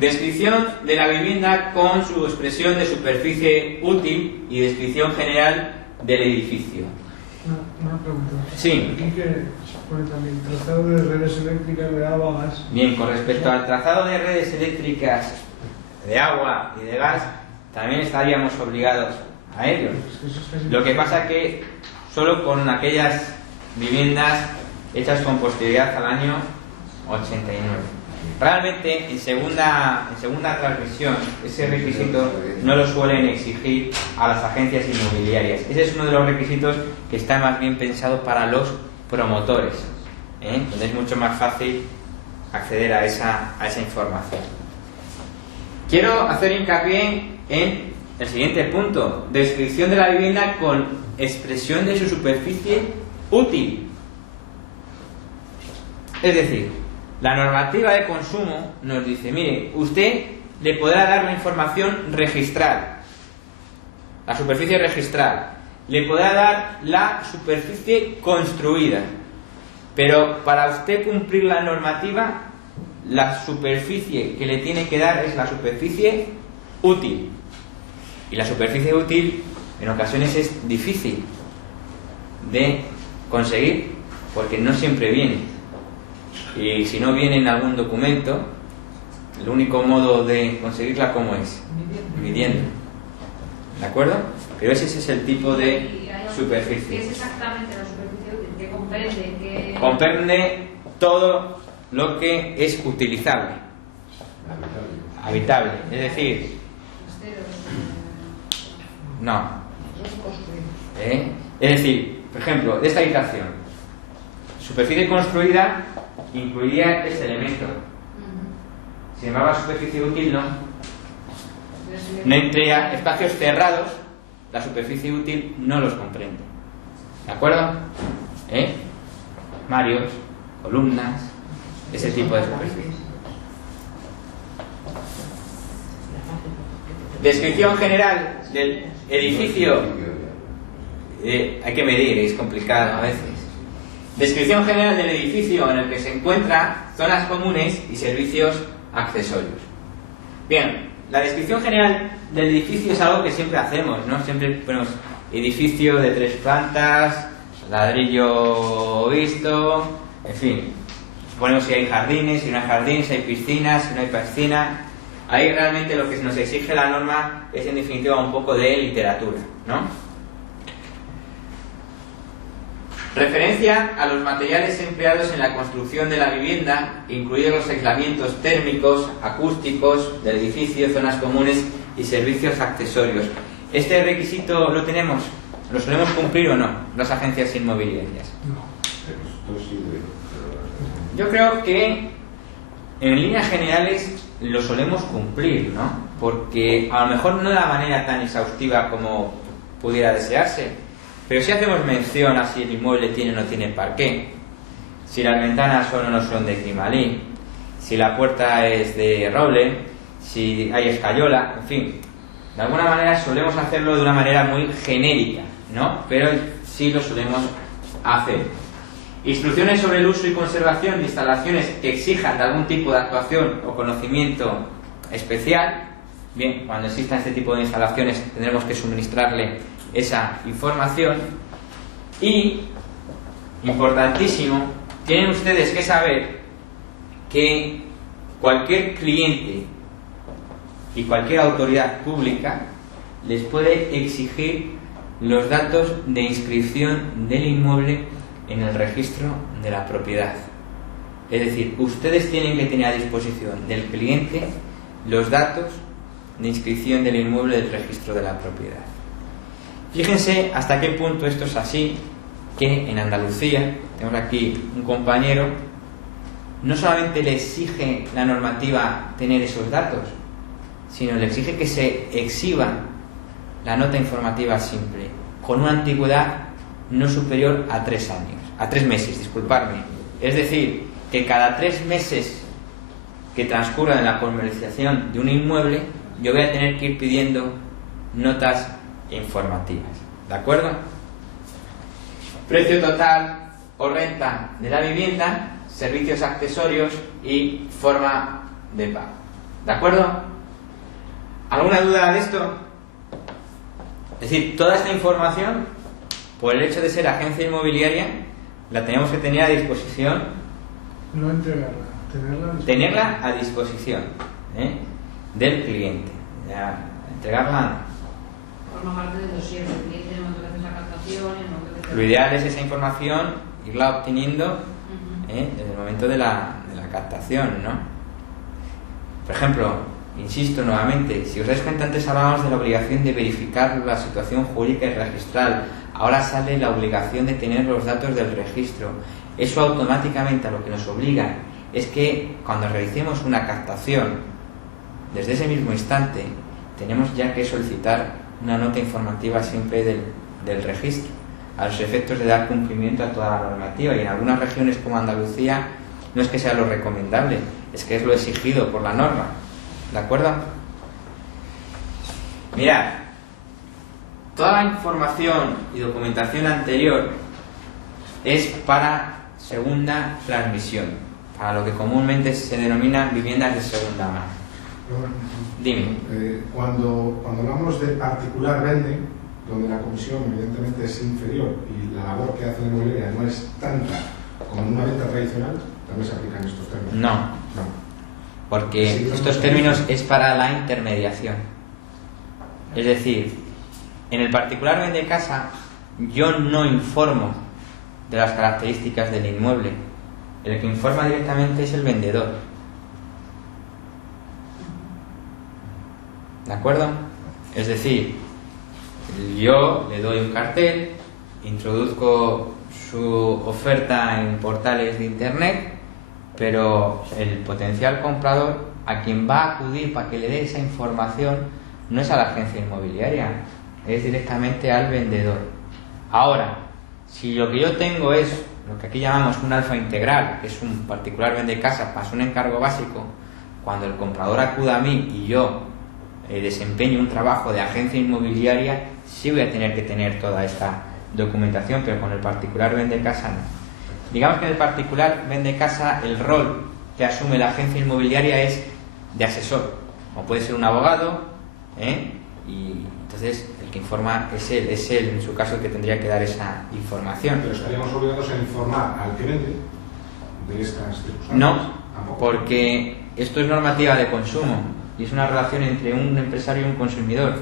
Descripción de la vivienda con su expresión de superficie útil y descripción general del edificio. Una pregunta. Sí. Aquí que se pone también trazado de redes eléctricas de agua, gas. Bien, con respecto al trazado de redes eléctricas de agua y de gas, también estaríamos obligados a ello. Lo que pasa que solo con aquellas viviendas hechas con posterioridad al año 89. Realmente en segunda transmisión ese requisito no lo suelen exigir a las agencias inmobiliarias. Ese es uno de los requisitos que está más bien pensado para los promotores, donde es mucho más fácil acceder a esa información. Quiero hacer hincapié en el siguiente punto: descripción de la vivienda con expresión de su superficie útil. Es decir, la normativa de consumo nos dice, mire, usted le podrá dar la información registral, la superficie registral, le podrá dar la superficie construida, pero para usted cumplir la normativa, la superficie que le tiene que dar es la superficie útil. Y la superficie útil en ocasiones es difícil de conseguir porque no siempre viene. Y si no viene en algún documento, el único modo de conseguirla, ¿cómo es? Midiendo. ¿De acuerdo? Pero ese es el tipo de superficie. ¿Qué es exactamente la superficie útil? ¿Qué comprende? ¿Qué... Comprende todo lo que es utilizable. Habitable. Es decir, no. Es decir, por ejemplo, de esta habitación, superficie construida incluiría ese elemento. Sin embargo, la superficie útil no. No emplea espacios cerrados, la superficie útil no los comprende. ¿De acuerdo? Armarios, columnas, ese tipo de superficie. Descripción general del edificio. Hay que medir, es complicado a veces. Descripción general del edificio en el que se encuentra, zonas comunes y servicios accesorios. Bien, la descripción general del edificio es algo que siempre hacemos, ¿no? Siempre ponemos edificio de 3 plantas, ladrillo visto, en fin. Ponemos si hay jardines, si no hay jardines, si hay piscinas, si no hay piscina. Ahí realmente lo que nos exige la norma es en definitiva un poco de literatura, ¿no? Referencia a los materiales empleados en la construcción de la vivienda, incluidos los aislamientos térmicos, acústicos del edificio, zonas comunes y servicios accesorios. ¿Este requisito lo tenemos? ¿Lo solemos cumplir o no las agencias inmobiliarias? Yo creo que en líneas generales lo solemos cumplir, ¿no? Porque a lo mejor no de la manera tan exhaustiva como pudiera desearse, pero si hacemos mención a si el inmueble tiene o no tiene parqué, si las ventanas son o no son de Crimalí, si la puerta es de roble, si hay escayola, en fin. De alguna manera solemos hacerlo de una manera muy genérica, ¿no? Pero sí lo solemos hacer. Instrucciones sobre el uso y conservación de instalaciones que exijan de algún tipo de actuación o conocimiento especial. Bien, cuando existan este tipo de instalaciones tendremos que suministrarle esa información. Y, importantísimo, tienen ustedes que saber que cualquier cliente y cualquier autoridad pública les puede exigir los datos de inscripción del inmueble en el registro de la propiedad. Es decir, ustedes tienen que tener a disposición del cliente los datos de inscripción del inmueble del registro de la propiedad. Fíjense hasta qué punto esto es así, que en Andalucía, tenemos aquí un compañero, no solamente le exige la normativa tener esos datos, sino le exige que se exhiba la nota informativa simple, con una antigüedad no superior a 3 años, a 3 meses, disculparme. Es decir, que cada 3 meses que transcurran en la comercialización de un inmueble, yo voy a tener que ir pidiendo notas informativas. ¿De acuerdo? Precio total o renta de la vivienda, servicios accesorios y forma de pago. ¿De acuerdo? ¿Alguna duda de esto? Es decir, toda esta información, por el hecho de ser agencia inmobiliaria, la tenemos que tener a disposición. No entregarla, tenerla a disposición del cliente. Ya, entregarla no. Forma parte del dossier del cliente en el momento que haces la captación, en el momento que Lo ideal es esa información irla obteniendo en el momento de la captación, ¿no? Por ejemplo, insisto nuevamente, si os dais cuenta, antes hablábamos de la obligación de verificar la situación jurídica y registral, ahora sale la obligación de tener los datos del registro. Eso automáticamente a lo que nos obliga es que cuando realicemos una captación, desde ese mismo instante, tenemos ya que solicitar una nota informativa siempre del registro, a los efectos de dar cumplimiento a toda la normativa. Y en algunas regiones como Andalucía no es que sea lo recomendable, es que es lo exigido por la norma. ¿De acuerdo? Mirad, toda la información y documentación anterior es para segunda transmisión, para lo que comúnmente se denomina viviendas de segunda mano. Dime. Cuando hablamos de particular vende, donde la comisión evidentemente es inferior y la labor que hace la inmobiliaria no es tanta como en una venta tradicional, también se aplican estos términos. No. Porque estos términos es para la intermediación. Es decir, en el particular vende casa, yo no informo de las características del inmueble. El que informa directamente es el vendedor. ¿De acuerdo? Es decir, yo le doy un cartel, introduzco su oferta en portales de internet, pero el potencial comprador a quien va a acudir para que le dé esa información no es a la agencia inmobiliaria, es directamente al vendedor. Ahora, si lo que yo tengo es lo que aquí llamamos un alfa integral, que es un particular vende casa más un encargo básico, cuando el comprador acuda a mí y yo desempeño un trabajo de agencia inmobiliaria, sí voy a tener que tener toda esta documentación, pero con el particular vende casa no. Digamos que en el particular vende casa el rol que asume la agencia inmobiliaria es de asesor, o puede ser un abogado, y entonces el que informa es él en su caso el que tendría que dar esa información. Pero estaríamos obligados a informar al que vende de estas circunstancias. No, ¿tampoco? porque esto es normativa de consumo y es una relación entre un empresario y un consumidor,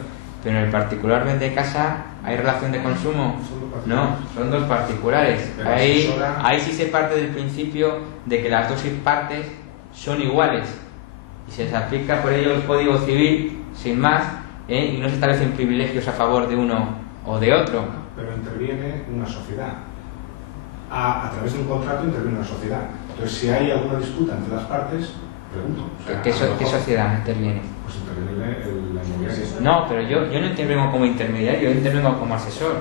pero en el particular vende casa ¿hay relación de consumo? No, son dos particulares. Ahí sí se parte del principio de que las dos partes son iguales y se les aplica por ello el Código Civil sin más, y no se establecen privilegios a favor de uno o de otro. Pero interviene una sociedad. A través de un contrato interviene una sociedad. Entonces, si hay alguna disputa entre las partes, pregunto. O sea, ¿Qué sociedad interviene? Pues interviene la inmobiliaria. No, pero yo no intervengo como intermediario, yo intervengo como asesor.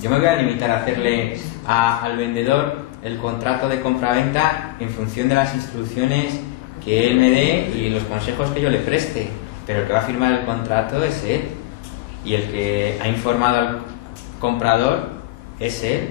Yo me voy a limitar a hacerle al vendedor el contrato de compraventa en función de las instrucciones que él me dé y los consejos que yo le preste, pero el que va a firmar el contrato es él y el que ha informado al comprador es él.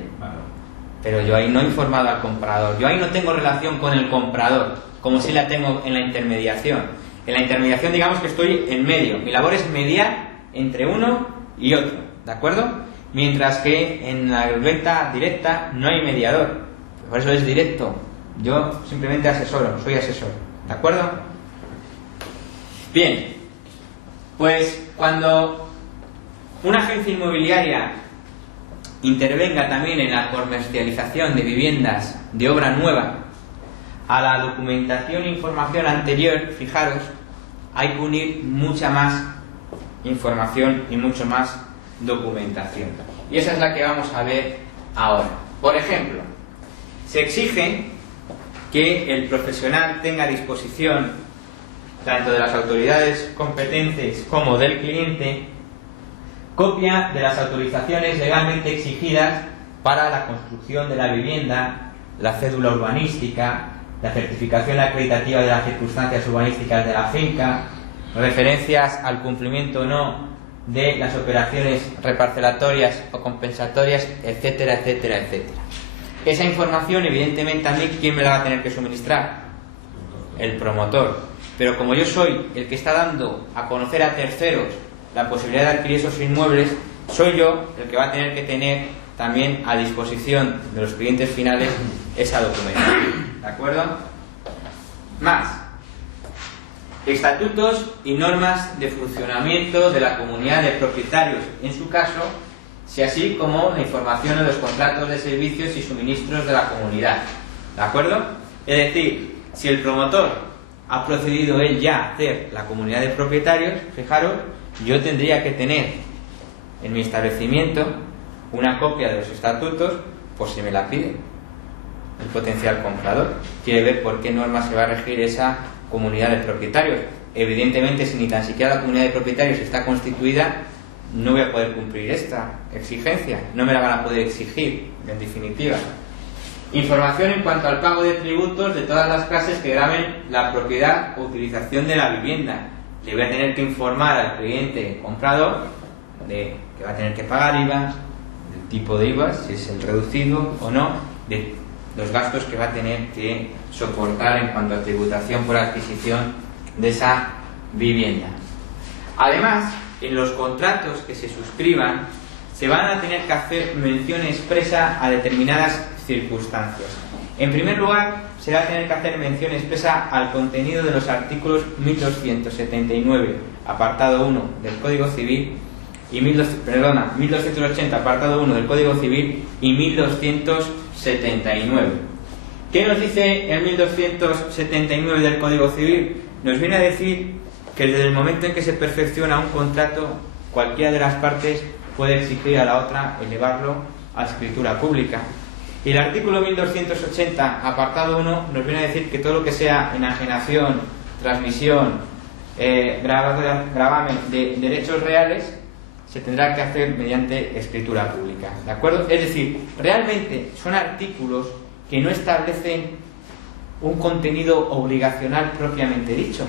Pero yo ahí no he informado al comprador, yo ahí no tengo relación con el comprador como si la tengo en la intermediación. En la intermediación digamos que estoy en medio, mi labor es mediar entre uno y otro, ¿de acuerdo? Mientras que en la venta directa no hay mediador, por eso es directo, yo simplemente asesoro, soy asesor, ¿de acuerdo? Bien, pues cuando una agencia inmobiliaria intervenga también en la comercialización de viviendas de obra nueva, a la documentación e información anterior, fijaros, hay que unir mucha más información y mucho más documentación. Y esa es la que vamos a ver ahora. Por ejemplo, se exige que el profesional tenga a disposición, tanto de las autoridades competentes como del cliente, copia de las autorizaciones legalmente exigidas para la construcción de la vivienda, la cédula urbanística, la certificación acreditativa de las circunstancias urbanísticas de la finca, referencias al cumplimiento o no de las operaciones reparcelatorias o compensatorias, etcétera, etcétera, etcétera. Esa información, evidentemente, a mí, ¿quién me la va a tener que suministrar? El promotor. pero como yo soy el que está dando a conocer a terceros la posibilidad de adquirir esos inmuebles, soy yo el que va a tener que tener también a disposición de los clientes finales esa documentación. ¿De acuerdo? Más. Estatutos y normas de funcionamiento de la comunidad de propietarios, en su caso, si así como la información de los contratos de servicios y suministros de la comunidad. ¿De acuerdo? Es decir, si el promotor ha procedido él ya a hacer la comunidad de propietarios, fijaros, yo tendría que tener en mi establecimiento una copia de los estatutos por si me la pide el potencial comprador. Quiere ver por qué norma se va a regir esa comunidad de propietarios. Evidentemente, si ni tan siquiera la comunidad de propietarios está constituida, no voy a poder cumplir esta exigencia, no me la van a poder exigir, en definitiva. Información en cuanto al pago de tributos de todas las clases que graven la propiedad o utilización de la vivienda. Le voy a tener que informar al cliente comprador de que va a tener que pagar IVA, del tipo de IVA, si es el reducido o no, de los gastos que va a tener que soportar en cuanto a tributación por adquisición de esa vivienda. Además, en los contratos que se suscriban se van a tener que hacer mención expresa a determinadas circunstancias. En primer lugar, se va a tener que hacer mención expresa al contenido de los artículos 1279, apartado 1 del Código Civil, y 1280, apartado 1 del Código Civil, y 1279. ¿Qué nos dice el 1279 del Código Civil? Nos viene a decir que desde el momento en que se perfecciona un contrato, cualquiera de las partes puede exigir a la otra elevarlo a escritura pública. Y el artículo 1280, apartado 1, nos viene a decir que todo lo que sea enajenación, transmisión, gravamen de derechos reales, se tendrá que hacer mediante escritura pública. ¿De acuerdo? Es decir, realmente son artículos que no establecen un contenido obligacional propiamente dicho,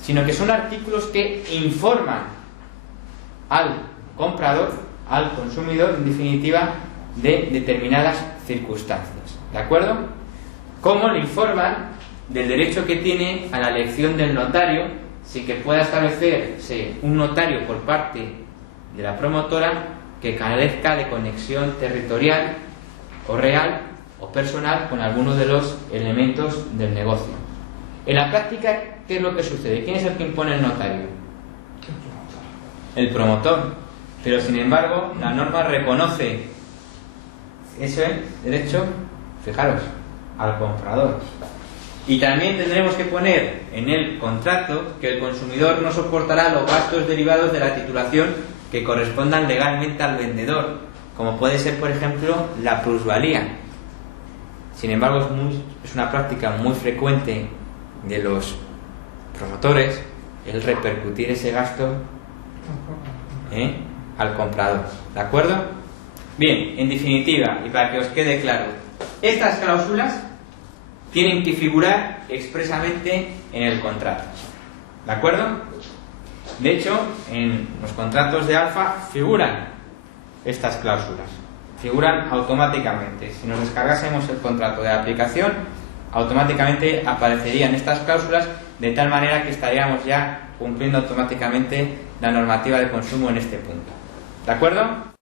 sino que son artículos que informan al comprador, al consumidor, en definitiva, de determinadas circunstancias. ¿De acuerdo? Como le informan del derecho que tiene a la elección del notario, sin que pueda establecerse un notario por parte de la promotora que carezca de conexión territorial o real o personal con alguno de los elementos del negocio. En la práctica, ¿qué es lo que sucede? ¿Quién es el que impone el notario? El promotor. Pero sin embargo, la norma reconoce ese derecho, fijaros, al comprador. Y también tendremos que poner en el contrato que el consumidor no soportará los gastos derivados de la titulación que correspondan legalmente al vendedor, como puede ser, por ejemplo, la plusvalía. Sin embargo, es una práctica muy frecuente de los promotores el repercutir ese gasto al comprador. ¿De acuerdo? Bien, en definitiva, y para que os quede claro, estas cláusulas tienen que figurar expresamente en el contrato. ¿De acuerdo? De hecho, en los contratos de Alfa figuran estas cláusulas. Figuran automáticamente. Si nos descargásemos el contrato de aplicación, automáticamente aparecerían estas cláusulas, de tal manera que estaríamos ya cumpliendo automáticamente la normativa de consumo en este punto. ¿De acuerdo?